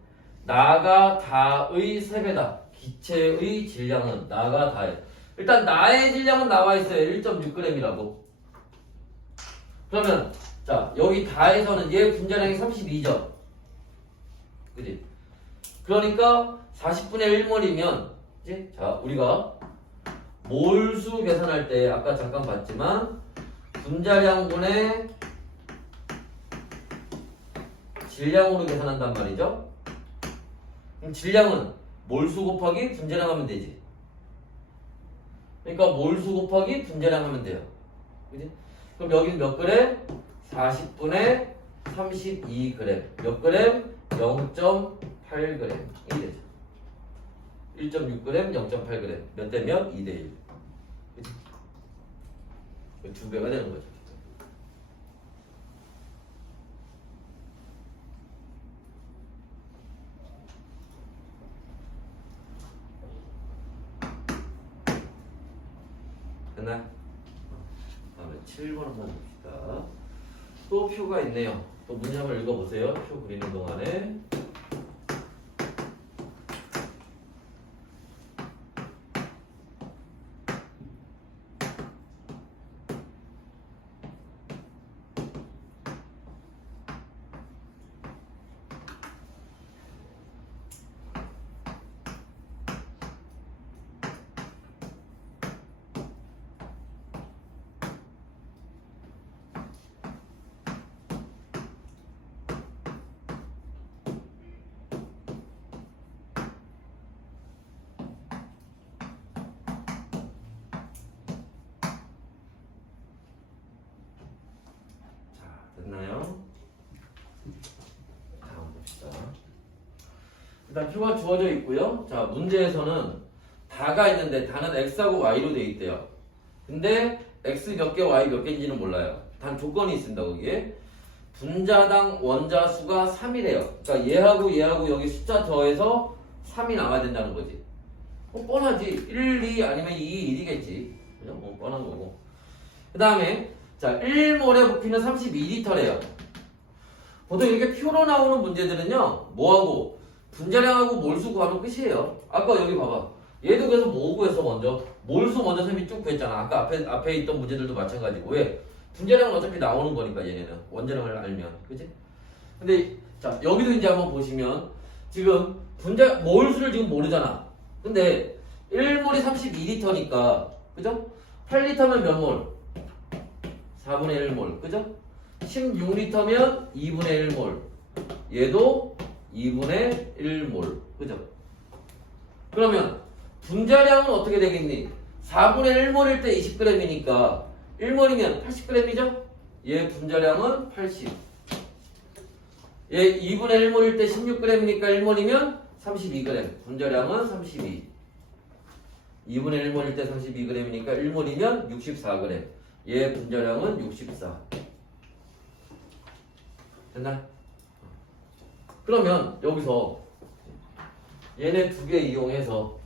나가 다의 3배다. 기체의 질량은 나가 다의. 일단 나의 질량은 나와 있어요. 1.6g이라고. 그러면 자 여기 다에서는 얘 분자량이 32죠. 그지? 그러니까 40분의 1몰이면 그치? 자 우리가 몰수 계산할 때 아까 잠깐 봤지만 분자량분의 질량으로 계산한단 말이죠. 그럼 질량은 몰수 곱하기 분자량 하면 되지. 그러니까 몰수 곱하기 분자량 하면 돼요. 그지? 그럼 여기는 몇 그램? 40분의 32g. 몇 그램? 0.8g이 되죠. 1.6g, 0.8g. 몇 대면? 2대1. 그치? 2배가 되는 거죠. 7번 한번 봅시다. 또 표가 있네요. 또 문제 한번 읽어보세요. 표 그리는 동안에. 됐나요? 자, 한번 봅시다. 일단 표가 주어져 있고요. 자, 문제에서는 다가 있는데 다는 x하고 y로 돼 있대요. 근데 x 몇 개, y 몇 개인지는 몰라요. 단 조건이 있습니다. 거기에 분자당 원자 수가 3이래요. 그러니까 얘하고 여기 숫자 더해서 3이 나와야 된다는 거지. 뻔하지. 1, 2 아니면 2, 1이겠지. 그죠? 뻔한 거고. 그 다음에 자, 1몰의 부피는 32L래요. 보통 이렇게 표로 나오는 문제들은요, 뭐하고? 분자량하고 몰수 구하면 끝이에요. 아까 여기 봐봐. 얘도 그래서 뭐 구했어, 먼저? 몰수 먼저 쌤이 쭉 구했잖아. 아까 앞에 있던 문제들도 마찬가지고. 왜? 분자량은 어차피 나오는 거니까, 얘네는. 원자량을 알면. 그치? 근데, 자, 여기도 이제 한번 보시면, 지금, 몰수를 지금 모르잖아. 근데, 1몰이 32L니까, 그죠? 8L면 몇 몰? 4분의 1몰, 그죠? 16L면 2분의 1몰. 얘도 2분의 1몰, 그죠? 그러면 분자량은 어떻게 되겠니? 4분의 1몰일 때 20g이니까 1몰이면 80g이죠? 얘 분자량은 80. 얘 2분의 1몰일 때 16g이니까 1몰이면 32g. 분자량은 32. 2분의 1몰일 때 32g이니까 1몰이면 64g. 얘 분자량은 64. 됐나? 그러면 여기서 얘네 두 개 이용해서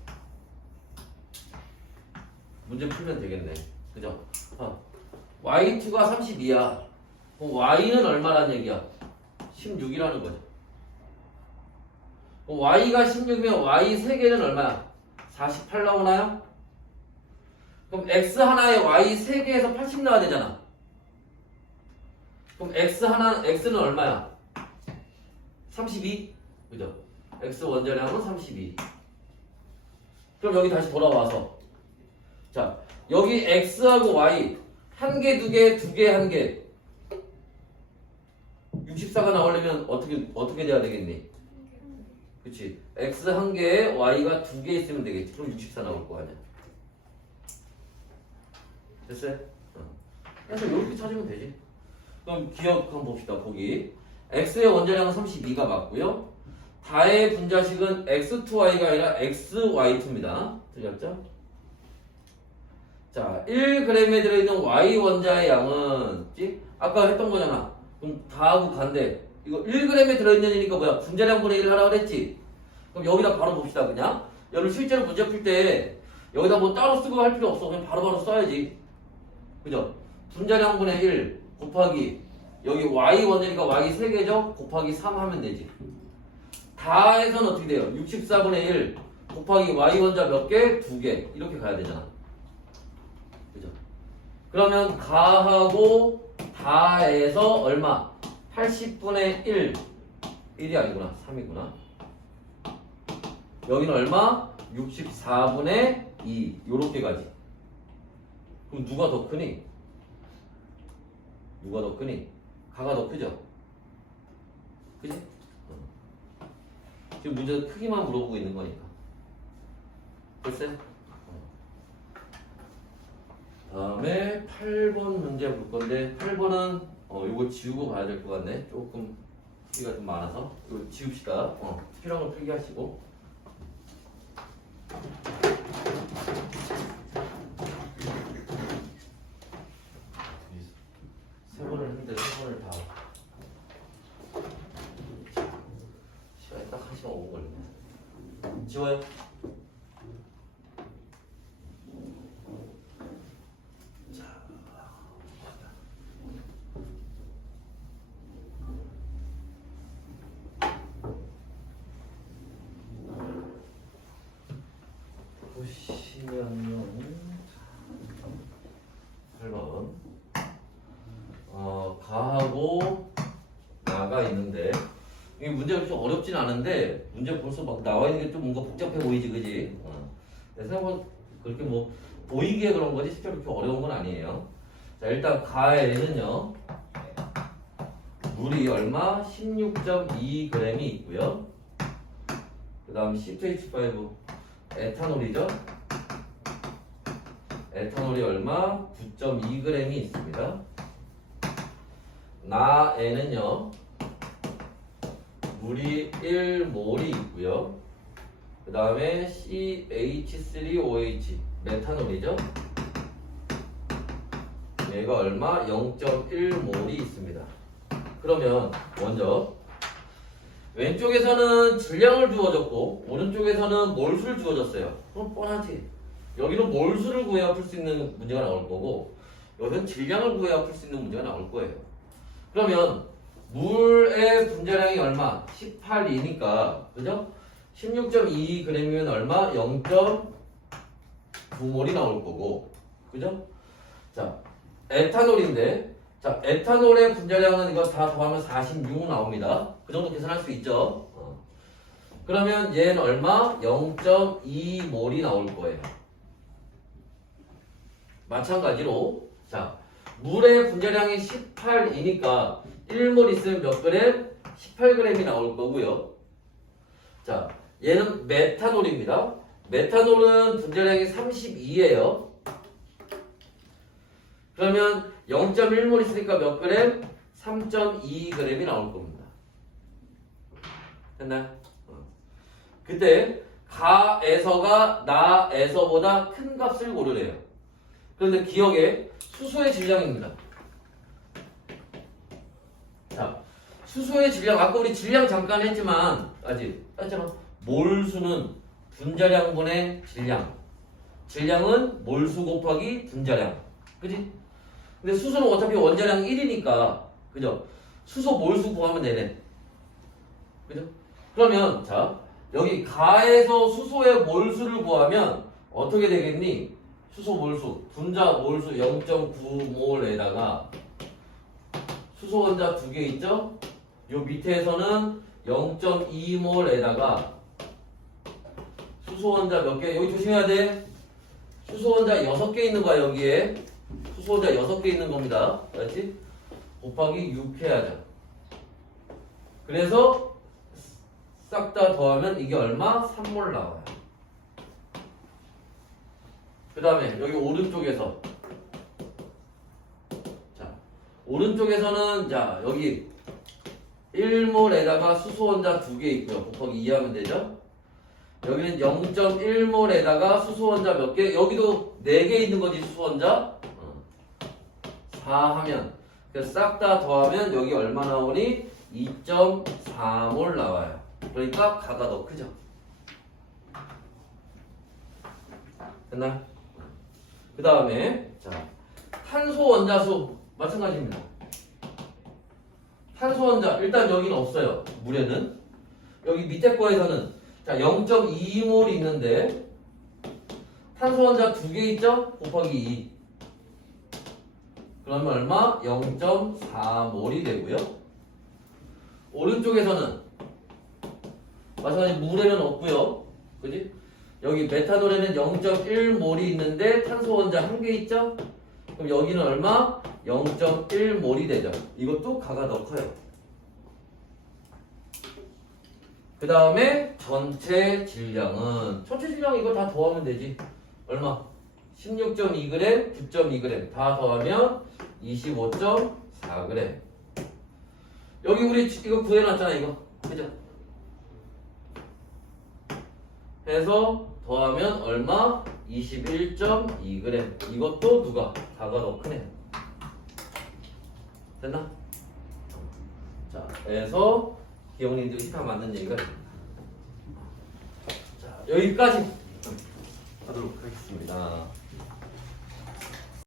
문제 풀면 되겠네. 그죠? y2가 32야. y는 얼마란 얘기야? 16이라는 거죠. y가 16이면 y 3개는 얼마야? 48 나오나요? 그럼 x 하나에 y 3개에서 80 나와야 되잖아. 그럼 x는 얼마야? 32? 그죠? x 원자량은 32. 그럼 여기 다시 돌아와서 자, 여기 x하고 y 한 개, 두 개, 두 개, 한 개 64가 나오려면 어떻게 돼야 되겠니? 그치? x 한 개에 y가 두 개 있으면 되겠지. 그럼 64 나올 거 아니야. 됐어요? 그래서 이렇게 찾으면 되지. 그럼 기억 한번 봅시다. 보기. x의 원자량은 32가 맞고요. 다의 분자식은 x2y가 아니라 xy2입니다. 틀렸죠? 자, 1g에 들어있는 y 원자의 양은 아까 했던 거잖아. 그럼 다하고 간대. 이거 1g에 들어있는 이니까 뭐야? 분자량 분의 1을 하라고 그랬지? 그럼 여기다 바로 봅시다. 그냥 여러분 실제로 문제 풀 때 여기다 뭐 따로 쓰고 할 필요 없어. 그냥 바로바로 써야지. 그죠? 분자량 분의 1 곱하기 여기 y 원자니까 y 3개죠? 곱하기 3 하면 되지. 다에서는 어떻게 돼요? 64분의 1 곱하기 y 원자 몇 개? 2개. 이렇게 가야 되잖아. 그죠? 그러면 가하고 다에서 얼마? 80분의 1 1이 아니구나. 3이구나. 여기는 얼마? 64분의 2 요렇게 가지. 그럼 누가 더 크니? 누가 더 크니? 가가 더 크죠? 그치? 지금 문제 크기만 물어보고 있는 거니까. 됐어요? 다음에 8번 문제 볼 건데 8번은 이거 지우고 봐야 될 것 같네. 조금 크기가 좀 많아서 이거 지웁시다. 필요한 걸 필기하시고. 세 번을 했는데 세 번을 다 시간이 딱 1시간 5분 걸리네. 지워요. 자, 문제가 좀 어렵진 않은데 문제 벌써 막 나와 있는 게 좀 뭔가 복잡해 보이지, 그지? 그래서 뭐 그렇게 뭐 보이기에 그런 거지 실제로 그렇게 어려운 건 아니에요. 자, 일단 가에는요 물이 얼마? 16.2g이 있고요. 그 다음 C2H5 에탄올이죠. 에탄올이 얼마? 9.2g이 있습니다. 나에는요 물이 1몰이 있고요. 그 다음에 CH3OH 메탄올이죠. 얘가 얼마? 0.1몰이 있습니다. 그러면 먼저 왼쪽에서는 질량을 주어졌고 오른쪽에서는 몰수를 주어졌어요. 그럼 뻔하지. 여기는 몰수를 구해야 풀 수 있는 문제가 나올 거고 여기는 질량을 구해야 풀 수 있는 문제가 나올 거예요. 그러면 물의 분자량이 얼마? 18이니까 그죠? 16.2g이면 얼마? 0.9몰이 나올 거고 그죠? 자, 에탄올인데 자, 에탄올의 분자량은 이거 다 더하면 46 나옵니다. 그 정도 계산할 수 있죠? 그러면 얘는 얼마? 0.2몰이 나올 거예요. 마찬가지로 자, 물의 분자량이 18이니까 1몰 있으면 몇 그램? 18g이 나올 거고요. 자, 얘는 메탄올입니다. 메탄올은 분자량이 32예요. 그러면 0.1몰 있으니까 몇 그램? 3.2g이 나올 겁니다. 됐나요? 그때 가에서가 나에서보다 큰 값을 고르래요. 그런데 기억에 수소의 질량입니다. 자, 수소의 질량 아까 우리 질량 잠깐 했지만 아직 했잖아. 몰수는 분자량분의 질량. 질량은 몰수 곱하기 분자량. 그지? 근데 수소는 어차피 원자량 1이니까 그죠? 수소 몰수 구하면 되네. 그죠? 그러면 자 여기 가에서 수소의 몰수를 구하면 어떻게 되겠니? 수소 몰수 분자 몰수 0.9몰에다가 수소 원자 2개 있죠? 요 밑에서는 0.2몰에다가 수소 원자 몇 개? 여기 조심해야 돼. 수소 원자 6개 있는 거야 여기에. 수소 원자 6개 있는 겁니다. 알았지? 곱하기 6 해야죠. 그래서 싹 다 더하면 이게 얼마? 3몰 나와요. 그 다음에 여기 오른쪽에서 자 오른쪽에서는 자 여기 1몰에다가 수소 원자 2개 있고요. 곱하기 2 하면 되죠. 여기는 0.1몰에다가 수소 원자 몇 개? 여기도 4개 있는 거지 수소 원자 4 하면 싹 다 더하면 여기 얼마 나오니? 2.4몰 나와요. 그러니까 가가 더 크죠. 됐나요? 그 다음에 자 탄소 원자수 마찬가지입니다. 탄소 원자 일단 여기는 없어요. 물에는 여기 밑에 거에서는 자 0.2몰이 있는데 탄소 원자 2개 있죠? 곱하기 2 그러면 얼마? 0.4몰이 되고요. 오른쪽에서는 마찬가지 물에는 없고요. 그지? 여기 메탄올에는 0.1몰이 있는데 탄소 원자 1개 있죠? 그럼 여기는 얼마? 0.1몰이 되죠. 이것도 가가 더 커요. 그 다음에 전체 질량은 전체 질량 이거 다 더하면 되지. 얼마? 16.2g, 9.2g 다 더하면 25.4g. 여기 우리 이거 구해놨잖아 이거. 그죠? 해서 더하면 얼마? 21.2g. 이것도 누가? 가가 더 크네. 됐나? 자, 그래서 기억님들이 다 맞는 얘기가 됩니다. 자, 여기까지 하도록 하겠습니다.